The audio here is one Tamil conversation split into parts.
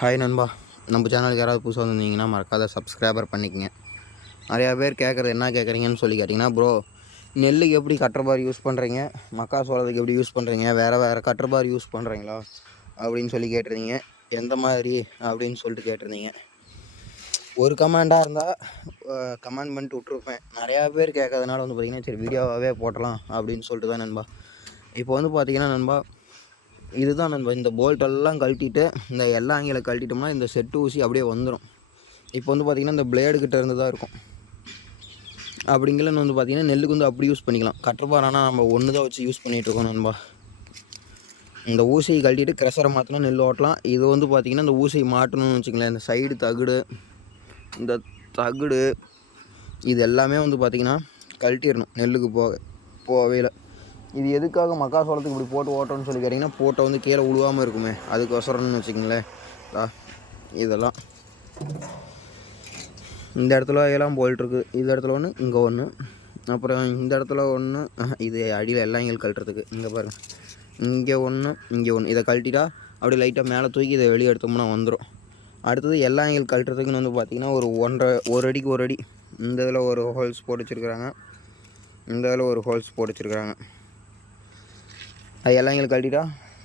ஹாய் நண்பா, நம்ம சேனலுக்கு யாராவது புதுசாக வந்திருந்தீங்கன்னா மறக்காத சப்ஸ்கிரைபர் பண்ணிக்கங்க. நிறையா பேர் கேட்குறது என்ன கேட்குறீங்கன்னு சொல்லி கேட்டிங்கன்னா, ப்ரோ நெல்லுக்கு எப்படி கட்டர் பார் யூஸ் பண்ணுறீங்க, மக்காசோளத்துக்கு எப்படி யூஸ் பண்ணுறீங்க, வேறு கட்டர் பார் யூஸ் பண்ணுறீங்களா அப்படின்னு சொல்லி கேட்டிருந்தீங்க. எந்த மாதிரி அப்படின்னு சொல்லிட்டு கேட்டிருந்தீங்க. ஒரு கமெண்டாக இருந்தால் கமெண்ட் பண்ணிட்டு விட்ருப்பேன். நிறையா பேர் கேட்கறதுனால வந்து பார்த்திங்கன்னா சரி வீடியோவாகவே போட்டலாம் அப்படின்னு சொல்லிட்டு தான் நண்பா. இப்போ வந்து பார்த்திங்கன்னா நண்பா, இதுதான் நண்பா, இந்த போல்ட்டெல்லாம் கழட்டிட்டு இந்த எல்லா ஆங்கில கழட்டிட்டோம்னா இந்த செட்டு ஊசி அப்படியே வந்துடும். இப்போ வந்து பார்த்திங்கன்னா இந்த பிளேடுக்கிட்ட இருந்து தான் இருக்கும். அப்படிங்கலன்னு வந்து பார்த்திங்கன்னா நெல்லுக்கு வந்து அப்படி யூஸ் பண்ணிக்கலாம். கட்டர் பார் ஆனால் நம்ம ஒன்று தான் வச்சு யூஸ் பண்ணிகிட்ருக்கோம் நண்பா. இந்த ஊசியை கழட்டிட்டு க்ரெஷரை மாற்றினா நெல் ஓட்டலாம். இது வந்து பார்த்திங்கன்னா இந்த ஊசியை மாட்டணும்னு வச்சுங்களேன், இந்த சைடு தகுடு, இந்த தகுடு இது எல்லாமே வந்து பார்த்திங்கன்னா கழட்டிடணும் நெல்லுக்கு போகவே. இது எதுக்காக மக்காசோளத்துக்கு இப்படி போட்டு ஓட்டோன்னு சொல்லி கேட்டிங்கன்னா, போட்டை வந்து கீழே உழுவாமல் இருக்குமே அதுக்கொசரம்னு வச்சுக்கிங்களேன். இதெல்லாம் இந்த இடத்துல எல்லாம் போல்ட்ருக்கு, இந்த இடத்துல ஒன்று, இங்கே ஒன்று, அப்புறம் இந்த இடத்துல ஒன்று. இது அடியில் எல்லாம் எங்களுக்கு கழட்டுறதுக்கு இங்கே பாருங்கள், இங்கே ஒன்று, இங்கே ஒன்று. இதை கழட்டிட்டா அப்படியே லைட்டாக மேலே தூக்கி இதை வெளியே எடுத்தோம்னா வந்துடும். அடுத்தது எல்லாம் எங்களுக்கு கழட்டுறதுக்குன்னு வந்து பார்த்திங்கன்னா ஒரு அடிக்கு ஒரு அடி இந்த இதில் ஒரு ஹோல்ஸ் போட்டு வச்சுருக்குறாங்க, இந்த இதில் ஒரு ஹோல்ஸ் போட்டு வச்சுருக்குறாங்க. அது எல்லாம் எங்களுக்கு கழட்டிட்டா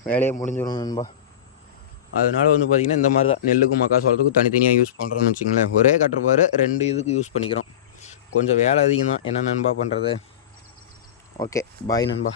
வேலையே முடிஞ்சிடும் நண்பா. அதனால் வந்து பார்த்திங்கன்னா இந்த மாதிரி தான் நெல்லுக்கும் மக்காசோளத்துக்கும் தனித்தனியாக யூஸ் பண்ணுறோன்னு வச்சுங்களேன். ஒரே கட்டர் பார் 2 இதுக்கு யூஸ் பண்ணிக்கிறோம். கொஞ்சம் வேலை அதிகம் தான், என்ன நண்பா பண்ணுறது. ஓகே, பாய் நண்பா.